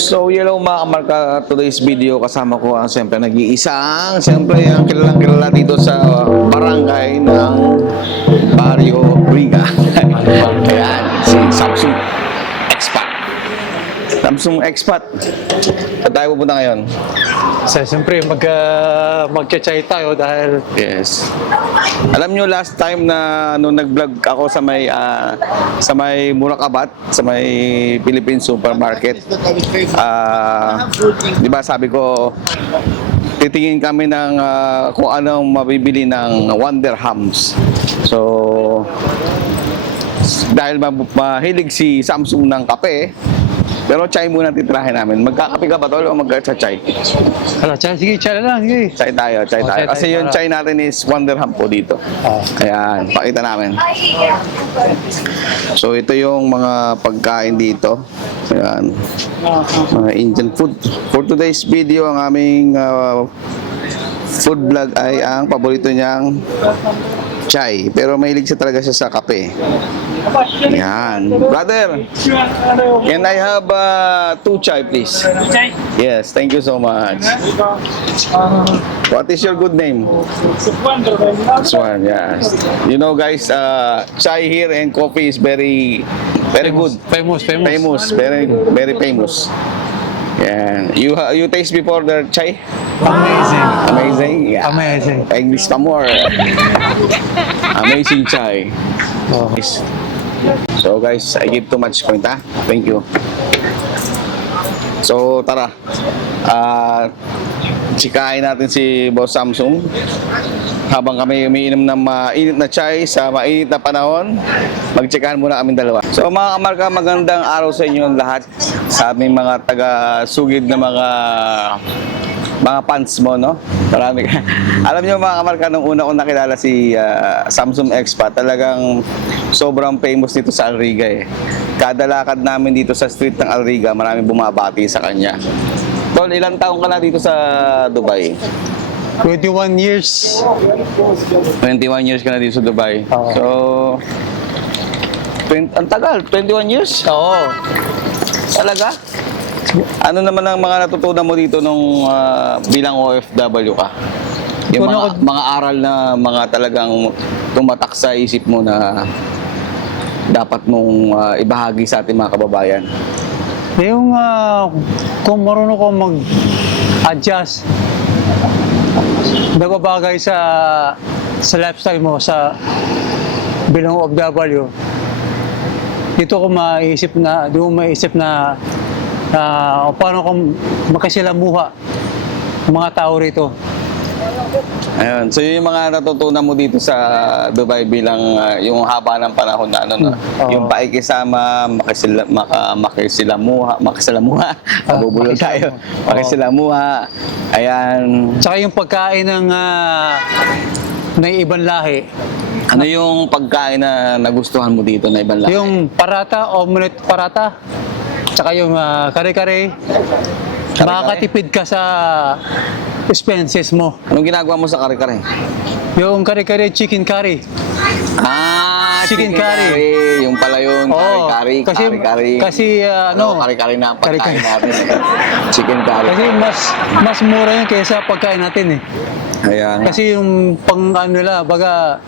So, hello mga kamarka, today's video kasama ko ang siyempre nag-iisang, siyempre ang kilalang kilala dito sa barangay ng Barrio Riga. Ayan, si Samsung Expat. Samsung Expat. Saan tayo pupunta ngayon? Siyempre, mag-chay tayo dahil... Yes. Alam nyo, last time na nung nag-vlog ako sa may Murakabat, sa may Philippine Supermarket, di ba sabi ko, titingin kami ng kung anong mabibili ng Wonder Hams. So, dahil mahilig si Samsung ng kape, pero chai muna titirahin namin. Magkakape ka ba tol o magka-chai? Ano, chay, sige, chay na lang, sige. Chai tayo, chai tayo. Chai Kasi tayo yung para- chai natin is Wonder Ham po dito. Ayan, pakita namin. So ito yung mga pagkain dito. Ayan, mga Indian food. For today's video, ang aming food vlog ay ang paborito niyang chai. Pero mahilig siya talaga sa kape. Ayan. Brother, can I have 2 chai please? Yes, thank you so much. What is your good name? This one, yes. You know guys, chai here and coffee is very good. Famous. Famous, very famous. Yeah. You taste before the chai? Amazing. Amazing? Yeah. Amazing. English pa more. Amazing chai. Oh. So guys, I give too much point ha. Thank you. So tara. Chikain natin si Boss Samsung habang kami umiinom ng mainit na chai sa mainit na panahon. Magtsikahan muna kaming dalawa. So mga kamarka, magandang araw sa inyo lahat, sa aming mga taga-sugid na mga fans mo, no? Marami ka. Alam niyo mga kamarka, nung una ko nakilala si Samsung Expat, talagang sobrang famous dito sa Alriga eh. Kada lakad namin dito sa street ng Alriga, maraming bumabati sa kanya. Tol, ilang taong ka na dito sa Dubai? 21 years. 21 years ka na dito sa Dubai. Oo. So, ang tagal, 21 years? Oo. Talaga? Ano naman ang mga natutunan mo dito nung bilang OFW ka? Yung mga aral na mga talagang tumatak sa isip mo na dapat mong ibahagi sa ating mga kababayan. Yung kung marunong ko mag-adjust, nababagay sa lifestyle mo sa bilang OFW, dito ko maisip na paano ko makisilamuha ang mga tao rito. Ayun. So yung mga natutunan mo dito sa Dubai bilang yung haba ng panahon na ano, no? Yung paikisama, makisilamuha, mabubulol tayo. Makisilamuha. Ayan. Tsaka yung pagkain ng ibang lahi. Ano yung pagkain na nagustuhan mo dito na ibang lahi? Yung parata, omelette parata. Tsaka yung kare-kare. Kare-kare? Makakatipid ka sa expenses mo. Anong ginagawa mo sa kare-kare? Yung kare-kare, chicken curry. Chicken curry. Yung pala yun, Oo. kare-kare. Kasi Kare-kare na ang pagkain natin. Chicken curry. Kasi mas mura yun kaysa pagkain natin eh. Ayan. Kasi yung pang ano nila, baga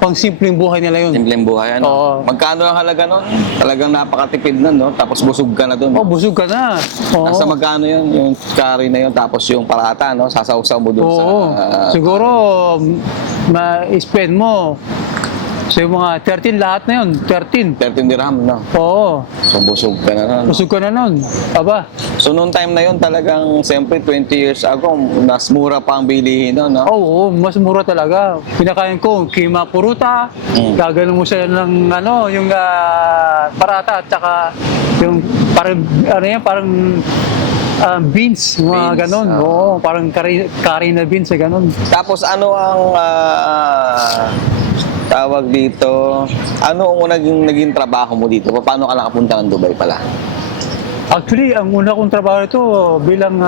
pang simpleng buhay nila yun. Simpleng buhay, ano? Oo. Magkano ang halaga nun? Talagang napakatipid nun, no? Tapos busog ka na dun. Oh, busog ka na. Oo. Nasa magkano yun? Yung curry na yun, tapos yung parata, no? Sasawsaw mo dun Oo. sa... Siguro, ma-spend mo. So yung mga 13 lahat na yun. 13. 13 dirham, no? Oo. So busog ka na nun. Busog ka na nun. Aba. So noong time na yun, talagang, siyempre, 20 years ago, mas mura pa ang bilihin, no? Oo, mas mura talaga. Pinakain ko, kima puruta. Gaganon mo siya ng ano, yung parata at saka yung parang, ano yan, parang beans, mga Beans, ganon. oo. Oo, parang curry na beans, ganon. Tapos ano ang tawag dito, ano ang naging trabaho mo dito? Paano ka nakapunta ng Dubai pala? Actually, ang una kong trabaho ito bilang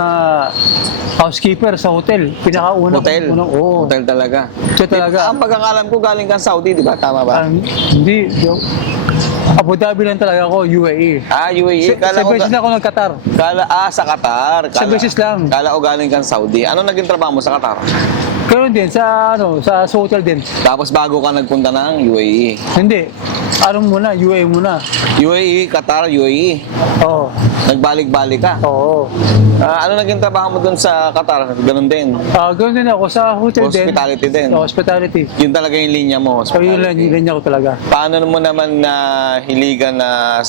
housekeeper sa hotel. Pinakauna. Hotel? Oo. Hotel talaga. Ito talaga. Ang pagkakalam ko galing kang Saudi, di ba? Tama ba? Hindi. Abu Dhabi lang talaga ako, UAE. UAE. Sa beses na ako nag-Qatar. Sa Qatar. Sa beses lang. Kala ko galing kang Saudi. Ano naging trabaho mo sa Qatar? Ganun din, sa hotel din. Tapos bago ka nagpunta ng UAE. Hindi. Muna, UAE muna. UAE, Qatar, UAE. Oo. Nagbalik-balik ka. Oo. Ano naging trabaho mo dun sa Qatar? Ganun din. Ganun din ako sa hotel din. Hospitality din. Hospitality. Yun talaga yung linya mo. So yun lang ko talaga. Paano mo naman na hiligan na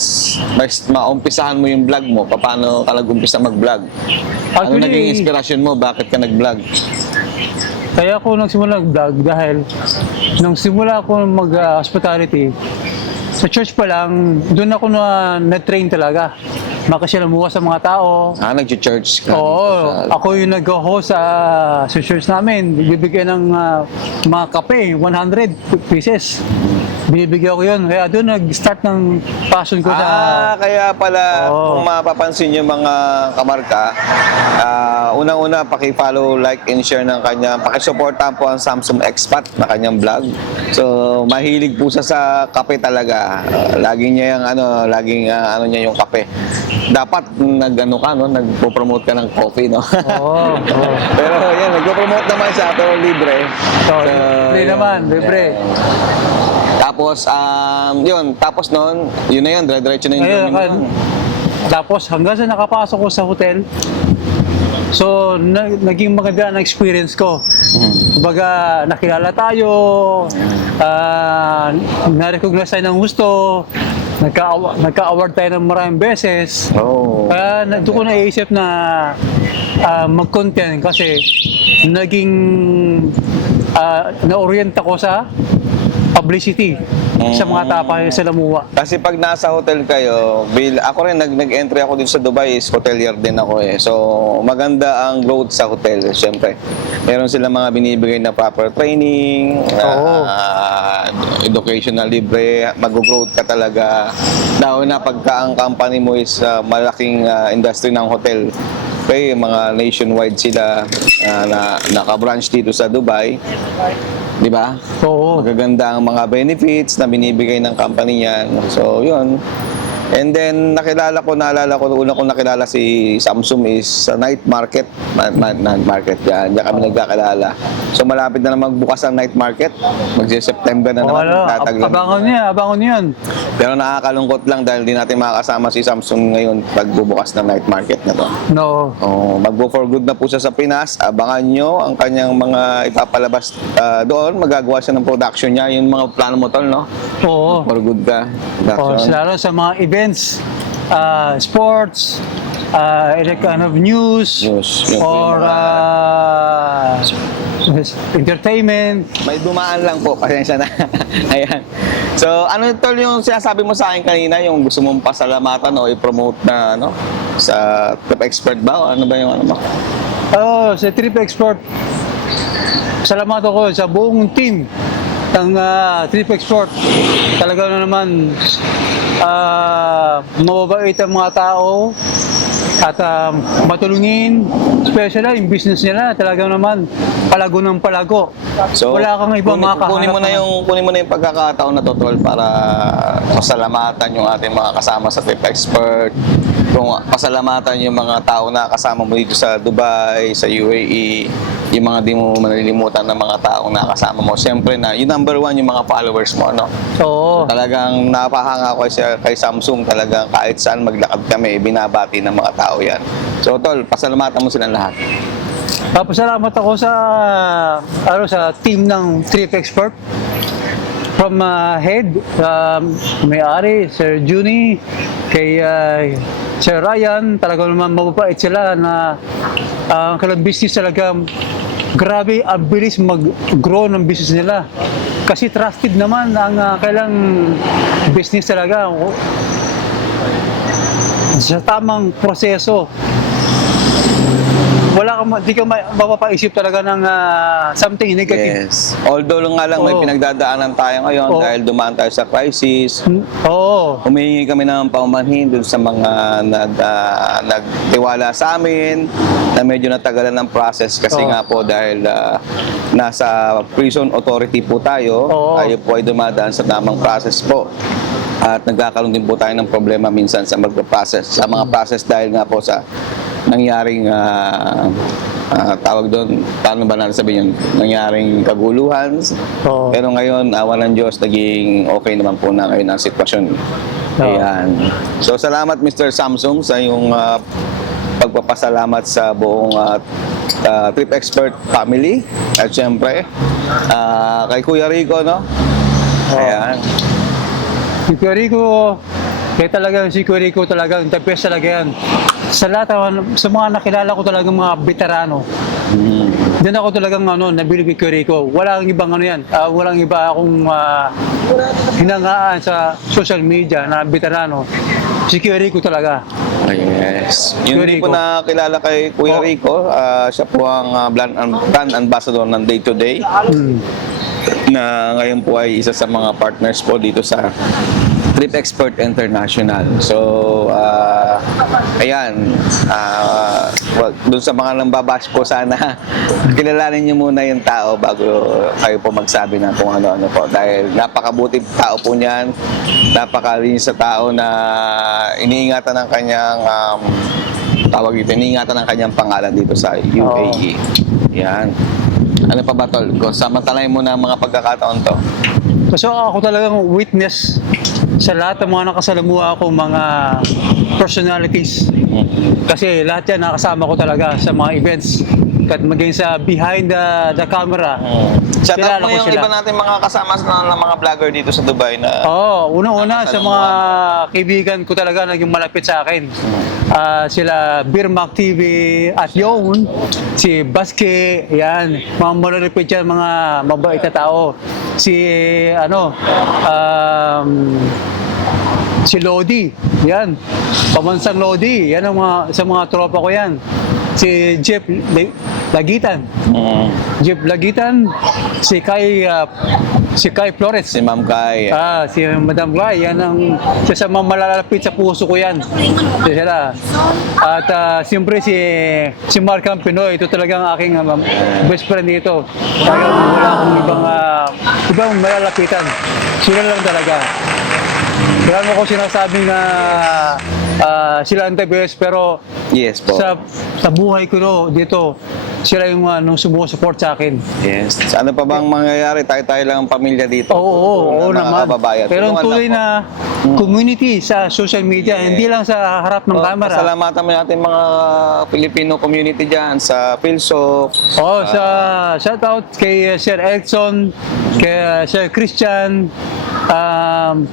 maumpisahan mo yung vlog mo? Paano ka nag-umpisa mag-vlog? Ano Actually, naging inspirasyon mo? Bakit ka nag-vlog? Kaya ako nagsimula mag-vlog dahil nung simula ako mag-hospitality, sa church pa lang, doon ako na-train talaga. Makasalamuha sa mga tao. Nag-church ka? Oo, ako yung nag-host sa church namin. Bibigyan ng mga kape, 100 pieces. Binibigyan ko yun. Kaya doon nag-start ng passion ko sa... Kaya pala, Oo. kung mapapansin yung mga kamarka, unang-una, paki-follow, like, and share ng kanyang, paki-supportan po ang Samsung Expat na kanyang vlog. So, mahilig po siya sa kape talaga. Laging niya yung, niya yung kape. Dapat, nagpo-promote ka ng coffee, no? Oo. Pero yan, nagpo-promote naman siya, pero libre. So, libre naman, libre. Tapos, tapos noon, yun na yun, dire-diretso na yung journey mo nun. Tapos hanggang sa nakapasok ko sa hotel, so naging maganda ang experience ko. Kumbaga, nakilala tayo, na-recognize tayo ng gusto, nagka-award tayo ng maraming beses. Kaya doon ko naisip na mag-content kasi naging na-orient ako sa publicity sa mga tapa sa Lamuwa. Kasi pag nasa hotel kayo, ako rin nag-entry ako dito sa Dubai, is hotelier din ako eh. So, maganda ang growth sa hotel, syempre. Meron silang mga binibigay na proper training, educational libre, mag-growth ka talaga. Lalo na pagka ang company mo is malaking industry ng hotel. Okay, mga nationwide sila na naka-branch dito sa Dubai. Di ba? Oo. Magaganda ang mga benefits na binibigay ng company niyan. So, yun. And then, naalala ko, una ko nakilala si Samsung is sa night market. Night market, yan. Diyan kami nagkakilala. So, malapit na naman magbukas ang night market. Mag-September na naman. Abangon yun. Pero nakakalungkot lang dahil di natin makakasama si Samsung ngayon pagbubukas ng night market na to. No. Mag-go for good na po siya sa Pinas. Abangan nyo ang kanyang mga ipapalabas doon. Magagawa siya ng production niya. Yung mga plano mo tol, no? Oo. For good ka. Lalo sa mga events, sports, any kind of news, Yung or entertainment. May dumaan lang po. Pasensya na. Ayan. So, ano tol yung sinasabi mo sa akin kanina? Yung gusto mong pasalamatan o i-promote na sa Trip Expert ba? O ano ba yung mo? Sa Trip Expert, salamat ako sa buong team ng Trip Export. Talaga na naman mababait ang mga tao at matulungin, especially yung business nila, talaga naman palago ng palago. So, wala kang ibang makahanap. Kunin mo na yung pagkakataon na to, tol, para pasalamatan yung ating mga kasama sa Trip Expert. Kung pasalamatan yung mga tao na kasama mo dito sa Dubai, sa UAE, yung mga di mo malilimutan ng mga taong nakasama mo. Siyempre na, yung number one, yung mga followers mo, no? Oo. So, talagang napahanga ko kay Samsung, talagang kahit saan maglakad kami, binabati ng mga tao yan. So, tol, pasalamatan mo silang lahat. Pasalamat ako sa team ng Trip Expert. From head, may-ari, Sir Juni, kay Sir Ryan, talaga naman mababait sila na ang kailang business talaga, grabe, ang bilis mag-grow ng business nila. Kasi trusted naman ang kailang business talaga. Sa tamang proseso, di ka mapapaisip talaga ng something negative. Yes. Although nga lang may Oo. pinagdadaanan tayo ngayon Oo. dahil dumaan tayo sa crisis, Oo. humingi kami ng paumanhin dun sa mga nagtiwala sa amin na medyo natagalan ng process kasi Oo. nga po dahil nasa prison authority po tayo, Oo. tayo po ay dumadaan sa tamang process po. At nagkakaroon din po tayo ng problema minsan sa magpa-process, sa mga process dahil nga po sa nangyaring tawag doon, paano ba natin sabihin yun? Nangyaring kaguluhan. Oo. Pero ngayon, awa ng Diyos, naging okay naman po na ngayon ang sitwasyon. Ayan. So, salamat Mr. Samsung sa iyong pagpapasalamat sa buong Trip Expert family. At syempre, kay Kuya Rico, no? Ayan. Si Kuya Rico, si Kuya Rico talaga, the best talaga yan. Sa lahat, sa mga nakilala ko talaga mga veterano, diyan ako talagang nabili kay Kuya Rico. Walang ibang yan, walang iba akong hinangaan sa social media na veterano. Si Kuya Rico talaga. Yes. Yun Kuya din po Rico. nakilala kay Kuya Rico. Siya po ang brand ambassador ng Day to Day. Na ngayon po ay isa sa mga partners po dito sa Trip Expert International. So, ayan, doon sa mga nambabash po sana, kilalanin niyo muna yung tao bago kayo po magsabi ng kung ano-ano po. Dahil napakabuti tao po niyan, napakalinis sa tao na iniingatan ng kanyang, iniingatan ng kanyang pangalan dito sa UAE. Yan. Ano pa ba, Tol? Samantalahin mo na ang mga pagkakataon to. Kasi ako talagang witness sa lahat ng mga nakasalamuha ako mga personalities. Kasi lahat yan nakasama ko talaga sa mga events. At maging sa behind the camera. Shout out kilala mo ko yung sila. iba natin mga kasama ng mga vlogger dito sa Dubai na Unang-una sa mga kaibigan ko talaga naging malapit sa akin. Sila Birmac TV at Yon, si Baske, yan, mga malalapit yan, mga mabait na tao. Si Lodi, yan, pamansang Lodi, yan ang sa mga tropa ko yan. Si Jeff Lagitan, Jeff Lagitan, si Kai Flores. si Ma'am Kai. Si Madam Glay, yan ang isa sa mga malalapit sa puso ko yan. Sila. At siyempre si Markham Pinoy, ito talagang aking best friend dito. Talagang wala akong ibang malalapitan. Sila lang talaga. Kaya mo ko sinasabing na sila ang the best, pero Yes po. sa buhay ko dito, sila yung sumusupport sa akin. Yes. Ano pa bang mangyayari? Tayo lang ang pamilya dito. Oo Mga naman. kababayan. Pero ang Tulungan tuloy lang po. na community sa social media, hindi lang sa harap ng camera. Pasalamatan mo natin mga Filipino community dyan sa Philsoc. Shout out kay Sir Edson, kay Sir Christian.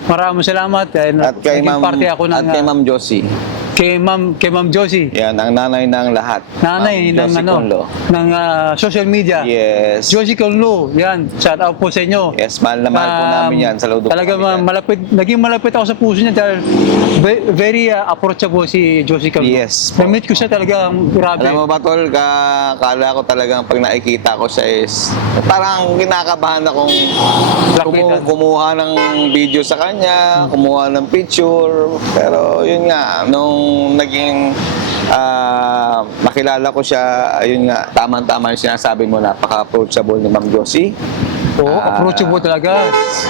Maraming salamat. At kay Naging parte ako ng, at kay Ma'am Josie. kay Ma'am Josie. Yan, ang nanay ng lahat. Nanay Ma'am ng Josie Conlo. ng social media. Yes. Josie Conlo, yan. Shout out po sa inyo. Yes, mahal na mahal po namin yan. Saludo po Talaga kami dyan. naging malapit ako sa puso niya dahil very approachable si Josie Conlo. Yes po. Na-meet ko siya talaga, grabe. Alam mo ba, Tol, kala ko talagang pag nakikita ko siya is parang kinakabahan akong Lapitan. kumuha ng video sa kanya, kumuha ng picture. Pero yun nga, nung naging nakilala ko siya, ayun nga, tama-tama yung sinasabi mo, napaka-approachable ni Ma'am Josie. Oo, approachable talaga.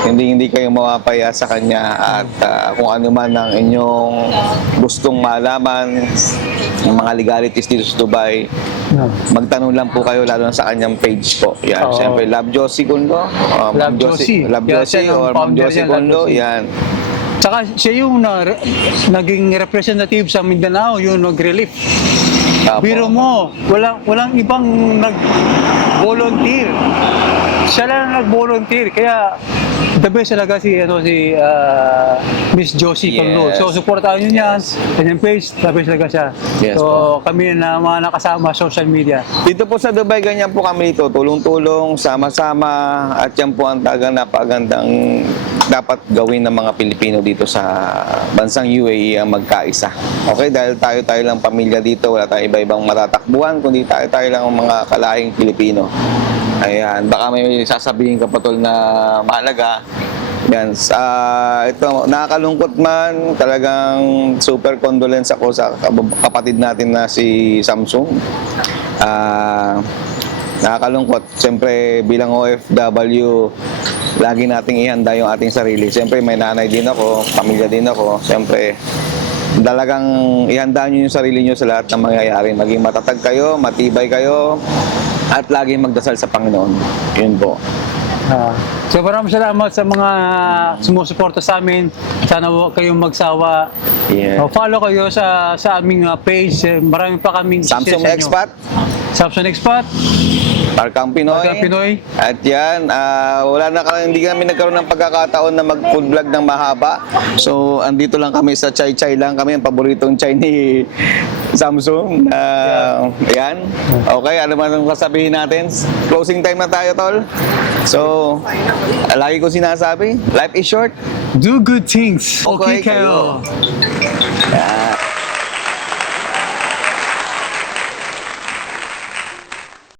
Hindi kayo mawapaya sa kanya at kung ano man ang inyong gustong malaman ng mga legalities dito sa Dubai, magtanong lang po kayo lalo na sa kanyang page po. Yan, Oo. syempre Love Josie Kundo, Love Josie. Love Yan, Josie siya ang or Ma'am founder Josie niya, Love Kundo, Josie. yan. Tsaka siya yung naging representative sa Mindanao, yung nag-relief. Apo. Biro mo, walang ibang nag-volunteer. Siya lang nag-volunteer. Kaya the best talaga si Miss Josie Yes. Panglo. So, supportahan nyo yan. Kanyang page, tapos talaga siya. Yes So, kami na mga nakasama social media. Dito po sa Dubai, ganyan po kami dito. Tulong-tulong, sama-sama. At yan po ang tagang napagandang dapat gawin ng mga Pilipino dito sa bansang UAE ang magkaisa. Okay, dahil tayo-tayo lang pamilya dito, wala tayong iba-ibang matatakbuhan, kundi tayo-tayo lang ang mga kalahing Pilipino. Ayan, baka may sasabihin ka pa tol na mahalaga. Yan, ito, nakakalungkot man, talagang super condolence ako sa kapatid natin na si Samsung. Nakakalungkot. Siyempre, bilang OFW, lagi nating ihanda yung ating sarili. Siyempre, may nanay din ako, pamilya din ako. Siyempre, talagang ihanda nyo yung sarili nyo sa lahat ng mangyayari. Maging matatag kayo, matibay kayo, at lagi magdasal sa Panginoon. Yun po. So maraming salamat sa mga sumusuporta sa amin. Sana huwag kayong magsawa. Yeah. Follow kayo sa aming page. Marami pa kaming Samsung share sa inyo. Expat, Samsung Expat, Tarkang Pinoy. Tarkang Pinoy. At yan, hindi kami nagkaroon ng pagkakataon na mag-food vlog ng mahaba. So, andito lang kami sa Chai lang kami. Ang paboritong chai ni Samsung. Yan. Okay, ano man ang sasabihin natin? Closing time na tayo, tol. So, lagi ko sinasabi, life is short. Do good things. Okay Okay kayo. Yan.